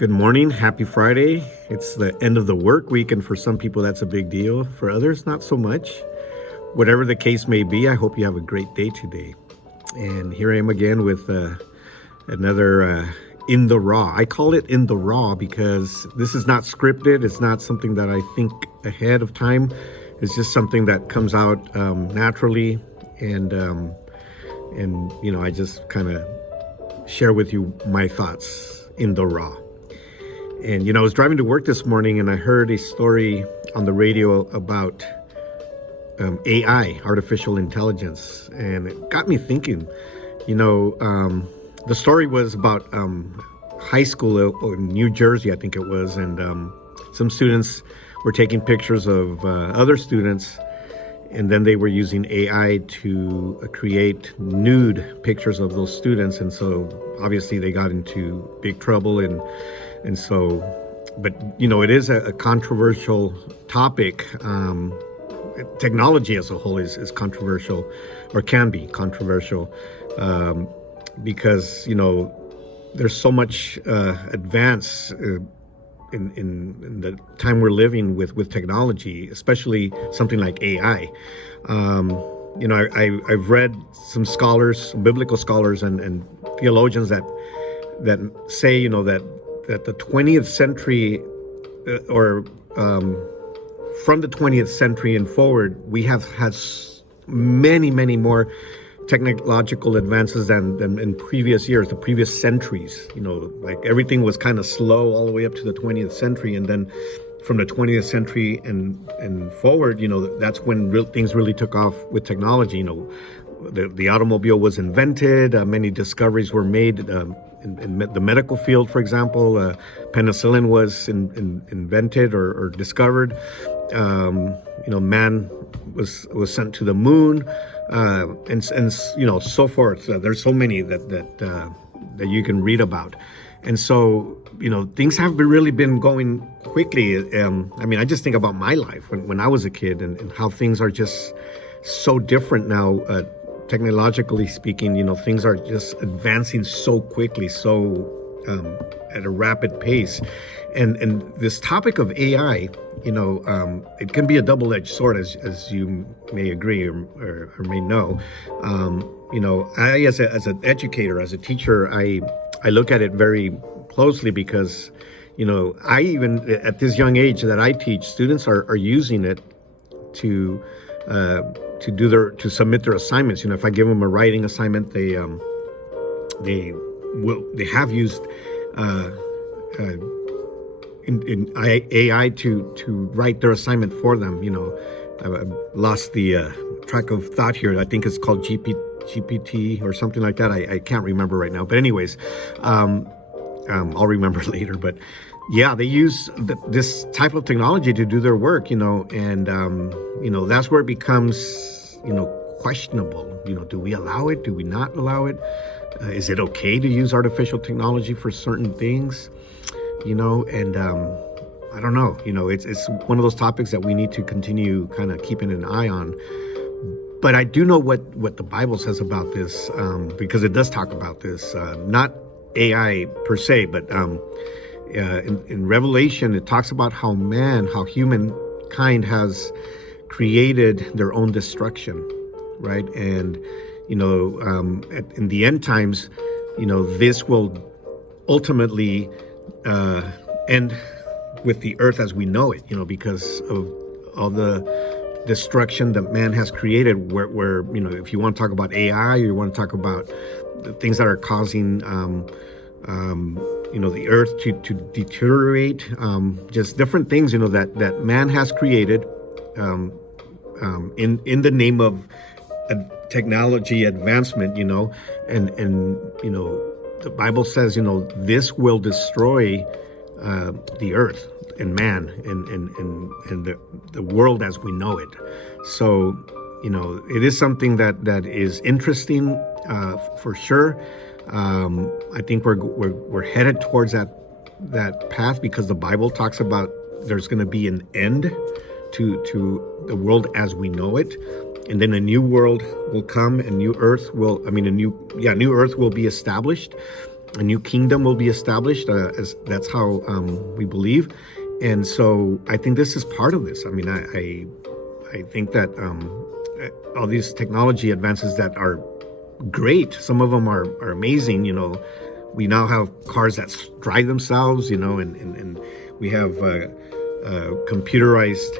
Good morning. Happy Friday. It's the end of the work week, and for some people, that's a big deal. For others, not so much. Whatever the case may be, I hope you have a great day today. And here I am again with another In the Raw. I call it In the Raw because this is not scripted. It's not something that I think ahead of time. It's just something that comes out naturally, and I just kind of share with you my thoughts in the raw. And I was driving to work this morning and I heard a story on the radio about AI, artificial intelligence, and it got me thinking. The story was about high school in New Jersey, I think it was, and some students were taking pictures of other students, and then they were using AI to create nude pictures of those students, and so obviously they got into big trouble, and so, but it is a controversial topic. Technology as a whole is controversial, or can be controversial, because there's so much advance in the time we're living with technology, especially something like AI. I've read some scholars, some biblical scholars and theologians that say that the 20th century or from the 20th century and forward, we have had many more technological advances than in previous years, the previous centuries. Like everything was kind of slow all the way up to the 20th century, and then from the 20th century and forward, that's when things really took off with technology. The automobile was invented, many discoveries were made in the medical field. For example, penicillin was invented or discovered. Man was sent to the moon, and so forth. There's so many that you can read about, and so things have really been going quickly. I just think about my life when I was a kid and how things are just so different now. Technologically speaking, things are just advancing so quickly, so at a rapid pace. And this topic of AI, it can be a double-edged sword, as you may agree or may know. I as an educator, as a teacher, I look at it very closely because, I even at this young age that I teach, students are using it to submit their assignments. If I give them a writing assignment, they have used in AI to write their assignment for them. I lost the track of thought here. I think it's called GPT or something like that. I can't remember right now. But anyways, I'll remember later. But yeah, they use this type of technology to do their work, and that's where it becomes, questionable. Do we allow it? Do we not allow it? Is it okay to use artificial technology for certain things? And I don't know. It's one of those topics that we need to continue kind of keeping an eye on. But I do know what the Bible says about this, because it does talk about this, not AI per se, but in Revelation, it talks about how humankind has created their own destruction, right? And, in the end times, this will ultimately end with the earth as we know it, because of all the destruction that man has created, where if you want to talk about AI, you want to talk about the things that are causing the earth to deteriorate, just different things, that man has created in the name of technology advancement, and the Bible says, this will destroy the earth and man and the world as we know it. So, it is something that is interesting, for sure. I think we're headed towards that path, because the Bible talks about there's going to be an end to the world as we know it, and then a new world will come, and new earth will be established. a new kingdom will be established. As that's how we believe, and so I think this is part of this. I mean, I think that all these technology advances that are great, some of them are amazing. You know, we now have cars that drive themselves. You know, and we have computerized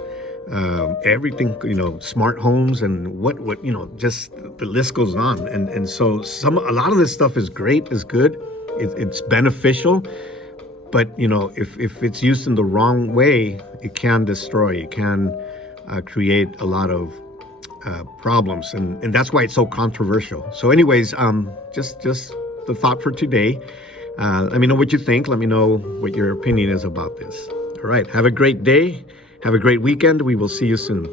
everything. You know, smart homes and what you know, just the list goes on. And so a lot of this stuff is great, is good. It's beneficial, but you know, if it's used in the wrong way, it can destroy. It can create a lot of problems, and that's why it's so controversial. So, anyways, just the thought for today. Let me know what you think. Let me know what your opinion is about this. All right. Have a great day. Have a great weekend. We will see you soon.